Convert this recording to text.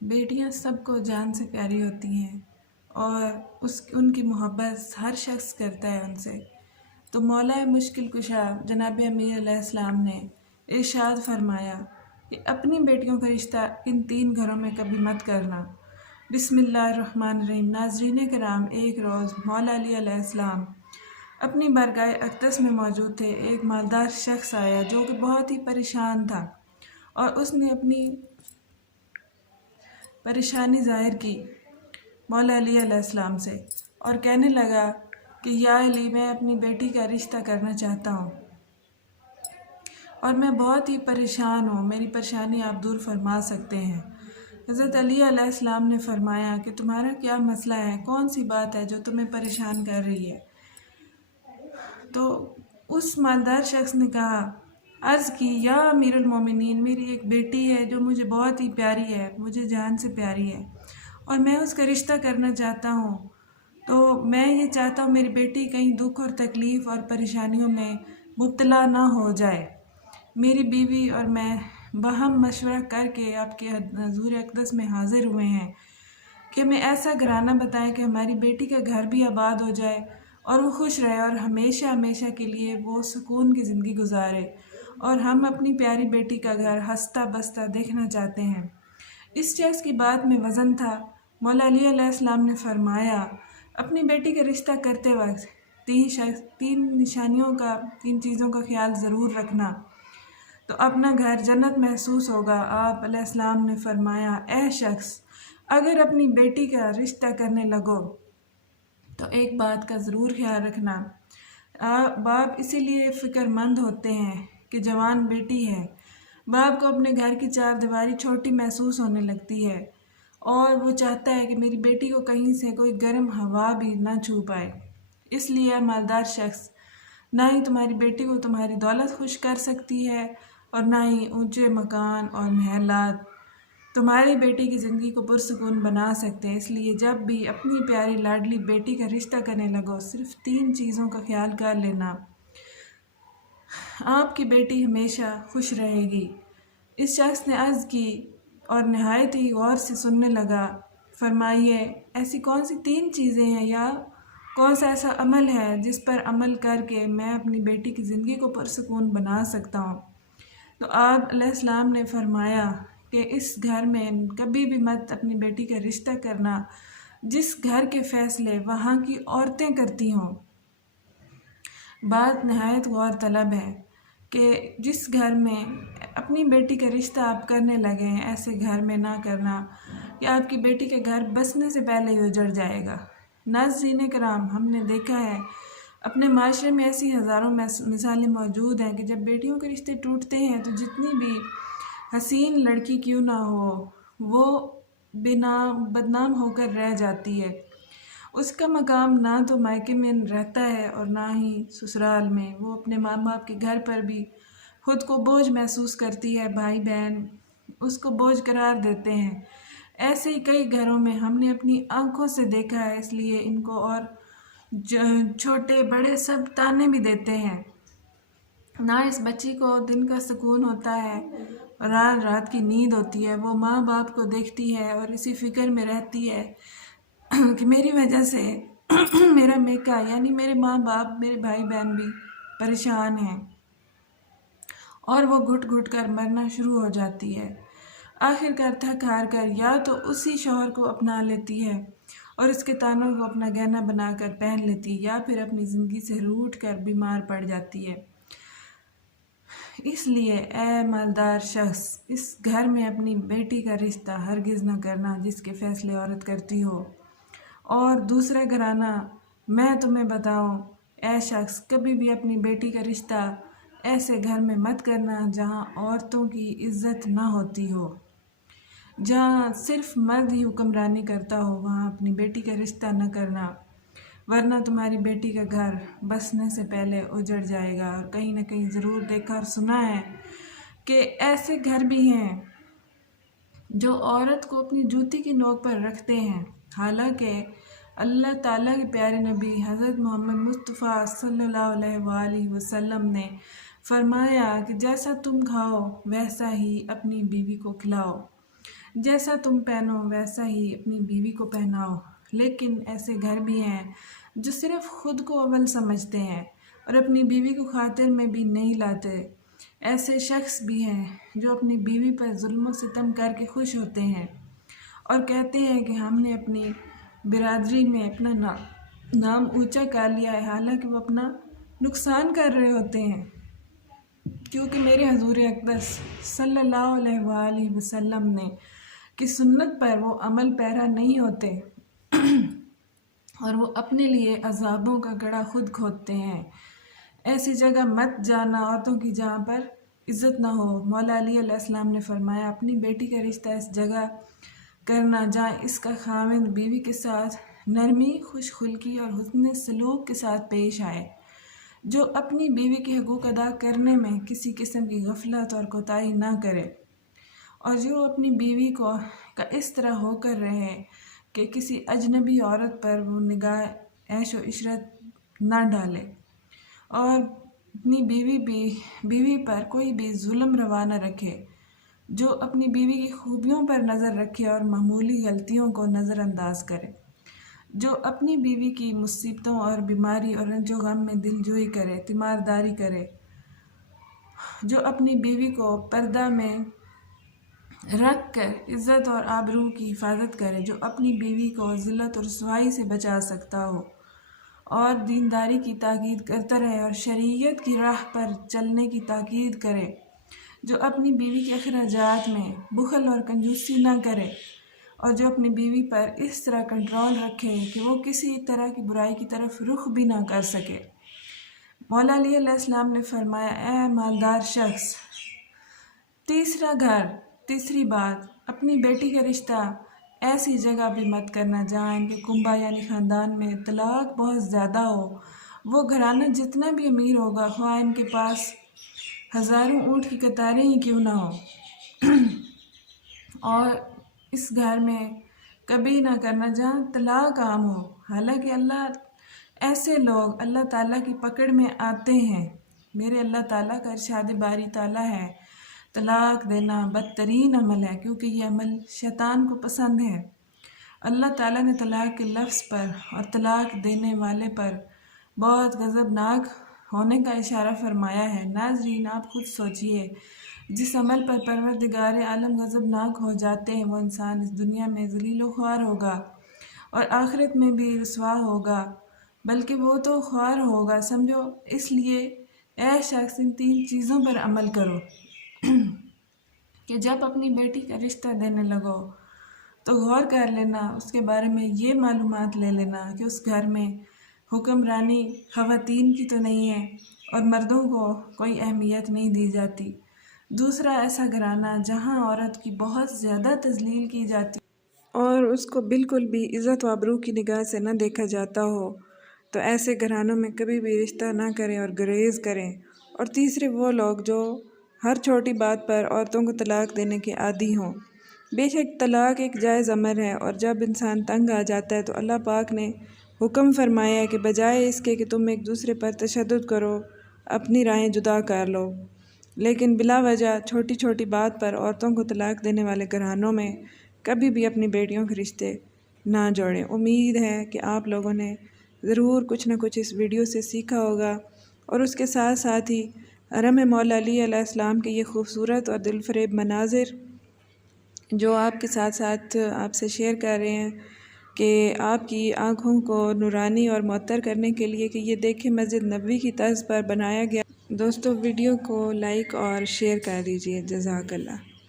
بیٹیاں سب کو جان سے پیاری ہوتی ہیں اور ان کی محبت ہر شخص کرتا ہے ان سے۔ تو مولا مشکل کشا جناب امیر علیہ السلام نے ارشاد فرمایا کہ اپنی بیٹیوں کا رشتہ ان 3 گھروں میں کبھی مت کرنا۔ بسم اللہ الرحمن الرحیم۔ ناظرین کرام، ایک روز مولا علی علیہ السلام اپنی بارگاہ اقدس میں موجود تھے۔ ایک مالدار شخص آیا جو کہ بہت ہی پریشان تھا اور اس نے اپنی پریشانی ظاہر کی مولا علی علیہ السلام سے اور کہنے لگا کہ یا علی، میں اپنی بیٹی کا رشتہ کرنا چاہتا ہوں اور میں بہت ہی پریشان ہوں، میری پریشانی آپ دور فرما سکتے ہیں۔ حضرت علی علیہ السلام نے فرمایا کہ تمہارا کیا مسئلہ ہے، کون سی بات ہے جو تمہیں پریشان کر رہی ہے؟ تو اس مالدار شخص نے کہا، عرض کی، یا امیر المومنین، میری ایک بیٹی ہے جو مجھے بہت ہی پیاری ہے، مجھے جان سے پیاری ہے اور میں اس کا رشتہ کرنا چاہتا ہوں۔ تو میں یہ چاہتا ہوں میری بیٹی کہیں دکھ اور تکلیف اور پریشانیوں میں مبتلا نہ ہو جائے۔ میری بیوی اور میں باہم مشورہ کر کے آپ کے حضور اقدس میں حاضر ہوئے ہیں کہ ہمیں ایسا گھرانہ بتائیں کہ ہماری بیٹی کا گھر بھی آباد ہو جائے اور وہ خوش رہے اور ہمیشہ ہمیشہ کے لیے وہ سکون کی زندگی گزارے، اور ہم اپنی پیاری بیٹی کا گھر ہنستا بستا دیکھنا چاہتے ہیں۔ اس شخص کی بات میں وزن تھا۔ مولا علی علیہ السلام نے فرمایا، اپنی بیٹی کا رشتہ کرتے وقت 3 چیزوں کا خیال ضرور رکھنا، تو اپنا گھر جنت محسوس ہوگا۔ آپ علیہ السلام نے فرمایا، اے شخص، اگر اپنی بیٹی کا رشتہ کرنے لگو تو ایک بات کا ضرور خیال رکھنا۔ باپ اسی لیے فکر مند ہوتے ہیں کہ جوان بیٹی ہے، باپ کو اپنے گھر کی 4 دیواری چھوٹی محسوس ہونے لگتی ہے اور وہ چاہتا ہے کہ میری بیٹی کو کہیں سے کوئی گرم ہوا بھی نہ چھو پائے۔ اس لیے مالدار شخص نہ ہی تمہاری بیٹی کو تمہاری دولت خوش کر سکتی ہے اور نہ ہی اونچے مکان اور محلات تمہاری بیٹی کی زندگی کو پرسکون بنا سکتے ہیں۔ اس لیے جب بھی اپنی پیاری لاڈلی بیٹی کا رشتہ کرنے لگو، صرف 3 چیزوں کا خیال کر لینا، آپ کی بیٹی ہمیشہ خوش رہے گی۔ اس شخص نے عرض کی اور نہایت ہی غور سے سننے لگا، فرمائیے ایسی کون سی 3 چیزیں ہیں یا کون سا ایسا عمل ہے جس پر عمل کر کے میں اپنی بیٹی کی زندگی کو پرسکون بنا سکتا ہوں؟ تو آپ علیہ السلام نے فرمایا کہ اس گھر میں کبھی بھی مت اپنی بیٹی کا رشتہ کرنا جس گھر کے فیصلے وہاں کی عورتیں کرتی ہوں۔ بات نہایت غور طلب ہے کہ جس گھر میں اپنی بیٹی کا رشتہ آپ کرنے لگے ہیں، ایسے گھر میں نہ کرنا کہ آپ کی بیٹی کے گھر بسنے سے پہلے ہی اجڑ جائے گا۔ ناظرین کرام، ہم نے دیکھا ہے اپنے معاشرے میں ایسی ہزاروں مثالیں موجود ہیں کہ جب بیٹیوں کے رشتے ٹوٹتے ہیں تو جتنی بھی حسین لڑکی کیوں نہ ہو، وہ بدنام ہو کر رہ جاتی ہے۔ اس کا مقام نہ تو مائکے میں رہتا ہے اور نہ ہی سسرال میں۔ وہ اپنے ماں باپ کے گھر پر بھی خود کو بوجھ محسوس کرتی ہے، بھائی بہن اس کو بوجھ قرار دیتے ہیں۔ ایسے ہی کئی گھروں میں ہم نے اپنی آنکھوں سے دیکھا ہے، اس لیے ان کو اور چھوٹے بڑے سب تانے بھی دیتے ہیں۔ نہ اس بچی کو دن کا سکون ہوتا ہے اور رات کی نیند ہوتی ہے۔ وہ ماں باپ کو دیکھتی ہے اور اسی فکر میں رہتی ہے کہ میری وجہ سے میرا میکا یعنی میرے ماں باپ، میرے بھائی بہن بھی پریشان ہیں، اور وہ گھٹ گھٹ کر مرنا شروع ہو جاتی ہے۔ آخر کار تھک ہار کر یا تو اسی شوہر کو اپنا لیتی ہے اور اس کے تانوں کو اپنا گہنا بنا کر پہن لیتی، یا پھر اپنی زندگی سے روٹھ کر بیمار پڑ جاتی ہے۔ اس لیے اے مالدار شخص، اس گھر میں اپنی بیٹی کا رشتہ ہرگز نہ کرنا جس کے فیصلے عورت کرتی ہو۔ اور دوسرا گھرانہ میں تمہیں بتاؤں، اے شخص، کبھی بھی اپنی بیٹی کا رشتہ ایسے گھر میں مت کرنا جہاں عورتوں کی عزت نہ ہوتی ہو، جہاں صرف مرد ہی حکمرانی کرتا ہو، وہاں اپنی بیٹی کا رشتہ نہ کرنا، ورنہ تمہاری بیٹی کا گھر بسنے سے پہلے اجڑ جائے گا۔ اور کہیں نہ کہیں ضرور دیکھا اور سنا ہے کہ ایسے گھر بھی ہیں جو عورت کو اپنی جوتی کی نوک پر رکھتے ہیں، حالانکہ اللہ تعالیٰ کے پیارے نبی حضرت محمد مصطفیٰ صلی اللہ علیہ وآلہ وسلم نے فرمایا کہ جیسا تم کھاؤ ویسا ہی اپنی بیوی کو کھلاؤ۔ جیسا تم پہنو ویسا ہی اپنی بیوی کو پہناؤ۔ لیکن ایسے گھر بھی ہیں جو صرف خود کو اول سمجھتے ہیں اور اپنی بیوی کو خاطر میں بھی نہیں لاتے۔ ایسے شخص بھی ہیں جو اپنی بیوی پر ظلم و ستم کر کے خوش ہوتے ہیں اور کہتے ہیں کہ ہم نے اپنی برادری میں اپنا نام اونچا کر لیا ہے، حالانکہ وہ اپنا نقصان کر رہے ہوتے ہیں، کیونکہ میرے حضور اقدس صلی اللہ علیہ وآلہ وسلم نے کی سنت پر وہ عمل پیرا نہیں ہوتے اور وہ اپنے لیے عذابوں کا گڑھا خود کھودتے ہیں۔ ایسی جگہ مت جانا عورتوں کی جہاں پر عزت نہ ہو۔ مولا علی علیہ السلام نے فرمایا، اپنی بیٹی کا رشتہ اس جگہ کرنا جہاں اس کا خاوند بیوی کے ساتھ نرمی، خوش خلقی اور حسن سلوک کے ساتھ پیش آئے، جو اپنی بیوی کے حقوق ادا کرنے میں کسی قسم کی غفلت اور کوتاہی نہ کرے، اور جو اپنی بیوی کا اس طرح ہو کر رہے کہ کسی اجنبی عورت پر وہ نگاہ عیش و عشرت نہ ڈالے، اور اپنی بیوی پر کوئی بھی ظلم روا نہ رکھے، جو اپنی بیوی کی خوبیوں پر نظر رکھے اور معمولی غلطیوں کو نظر انداز کرے، جو اپنی بیوی کی مصیبتوں اور بیماری اور رنج و غم میں دلجوئی کرے، تیمارداری کرے، جو اپنی بیوی کو پردہ میں رکھ کر عزت اور آبرو کی حفاظت کرے، جو اپنی بیوی کو ذلت اور رسوائی سے بچا سکتا ہو اور دینداری کی تاکید کرتا رہے اور شریعت کی راہ پر چلنے کی تاکید کرے، جو اپنی بیوی کے اخراجات میں بخل اور کنجوسی نہ کرے، اور جو اپنی بیوی پر اس طرح کنٹرول رکھے کہ وہ کسی طرح کی برائی کی طرف رخ بھی نہ کر سکے۔ مولا علی علیہ السلام نے فرمایا، اے مالدار شخص، تیسری بات، اپنی بیٹی کا رشتہ ایسی جگہ بھی مت کرنا جہاں ان کے کنبہ یعنی خاندان میں طلاق بہت زیادہ ہو۔ وہ گھرانہ جتنا بھی امیر ہوگا، خواہ ان کے پاس ہزاروں اونٹ کی قطاریں ہی کیوں نہ ہو، اور اس گھر میں کبھی نہ کرنا جہاں طلاق عام ہو، حالانکہ ایسے لوگ اللہ تعالیٰ کی پکڑ میں آتے ہیں۔ میرے اللہ تعالیٰ کا ارشاد باری تعالیٰ ہے، طلاق دینا بدترین عمل ہے کیونکہ یہ عمل شیطان کو پسند ہے۔ اللہ تعالیٰ نے طلاق کے لفظ پر اور طلاق دینے والے پر بہت غضبناک ہونے کا اشارہ فرمایا ہے۔ ناظرین، آپ خود سوچئے، جس عمل پر پروردگار عالم غضبناک ہو جاتے ہیں، وہ انسان اس دنیا میں ذلیل و خوار ہوگا اور آخرت میں بھی رسوا ہوگا، بلکہ وہ تو خوار ہوگا سمجھو۔ اس لیے اے شخص، ان 3 چیزوں پر عمل کرو کہ جب اپنی بیٹی کا رشتہ دینے لگو تو غور کر لینا، اس کے بارے میں یہ معلومات لے لینا کہ اس گھر میں حکمرانی خواتین کی تو نہیں ہے اور مردوں کو کوئی اہمیت نہیں دی جاتی۔ دوسرا، ایسا گھرانہ جہاں عورت کی بہت زیادہ تذلیل کی جاتی اور اس کو بالکل بھی عزت و آبرو کی نگاہ سے نہ دیکھا جاتا ہو، تو ایسے گھرانوں میں کبھی بھی رشتہ نہ کریں اور گریز کریں۔ اور تیسرے، وہ لوگ جو ہر چھوٹی بات پر عورتوں کو طلاق دینے کے عادی ہوں۔ بے شک طلاق ایک جائز امر ہے، اور جب انسان تنگ آ جاتا ہے تو اللہ پاک نے حکم فرمایا ہے کہ بجائے اس کے کہ تم ایک دوسرے پر تشدد کرو، اپنی رائیں جدا کر لو۔ لیکن بلا وجہ چھوٹی چھوٹی بات پر عورتوں کو طلاق دینے والے گھرانوں میں کبھی بھی اپنی بیٹیوں کے رشتے نہ جوڑیں۔ امید ہے کہ آپ لوگوں نے ضرور کچھ نہ کچھ اس ویڈیو سے سیکھا ہوگا، اور اس کے ساتھ ساتھ ہی حرم مولا علی علیہ السلام کے یہ خوبصورت اور دل فریب مناظر جو آپ کے ساتھ آپ سے شیئر کر رہے ہیں کہ آپ کی آنکھوں کو نورانی اور معطر کرنے کے لیے کہ یہ دیکھیں مسجد نبوی کی طرز پر بنایا گیا۔ دوستو، ویڈیو کو لائک اور شیئر کر دیجئے۔ جزاک اللہ۔